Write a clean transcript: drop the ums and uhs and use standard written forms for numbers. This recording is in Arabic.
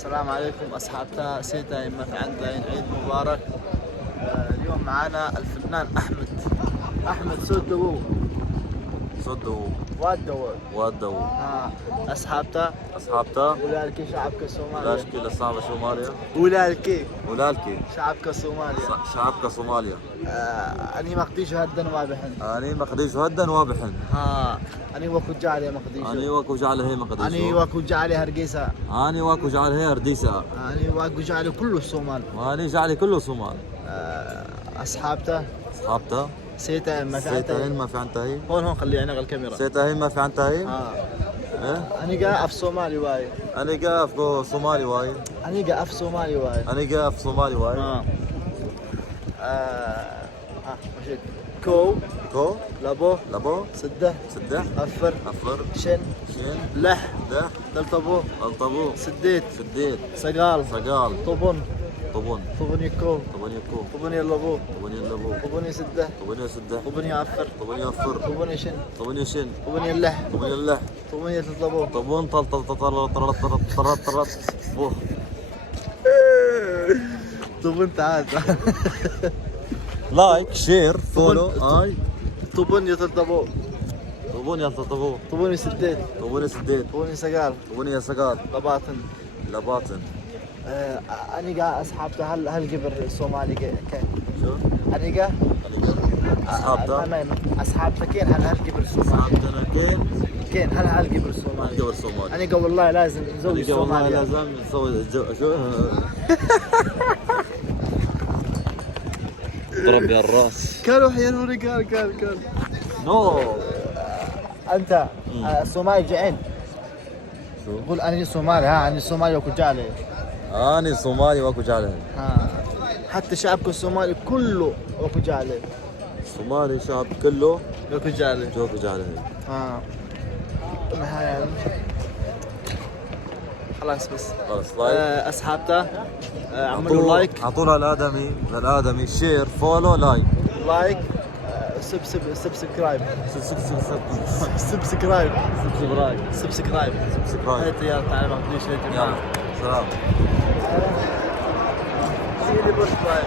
السلام عليكم أصحابتا سيتا يما في عندنا عيد مبارك. اليوم معانا الفنان أحمد صدو وادو أصحابتا ولالكي شعبك الصومالي ولاشكي لصعب صوماليا ولالكي شعبك صوماليا أني مقديش هدا وابحن أني مقديش هدا وابحن أني وكو جعلي مقديش أني وكو جعل هي مقديش أني وكو جعلي هرقيسة أني وكو جعل هي هرديسة أني وكو جعلي كله الصومال وأني جعلي كله صومال أصحابتا سيتا ما في عنتهي هون خلي عينك الكاميرا سيتا ما في عنتهي أنا جا في صومالي واي أنا جا في صومالي واي أنا جا في صومالي واي مشيت كو لابو سده أفر شن لح دلطبو سديت سقال طبن يكو طبن يلبو طبن سده طبن يعفر طبن شن طبن يلح طبن يتطلبو طبون طل بوه طبن تعال لايك شير فولو اي طبن يتطلبو طبون طبن سديت طبن سقال لباطن أنا جا أصحابته هل جبر الصومالي كين شو أنا جا أصحابته كين هل جبر الصومالي كين هل جبر الصومالي أنا جا والله لازم نسوي الصومالي لازم نسوي شو ضرب يا الراس كانوا حيانوني كان نو أنت الصومالي جعان شو قول أنا صومالي أنا صومالي وكجالي أنا صومالي واكو جعله حتى شعبك الصومالي كله وكجالي الصومالي شعب كله وكجالي جوكو جعله نهاية خلاص لايك أصحابته عملوا لايك اعطونا الآدمي شير فولو لايك سبسكرايب هات يا تعال مقديش يا جماعة سلام سيدي بورسلايف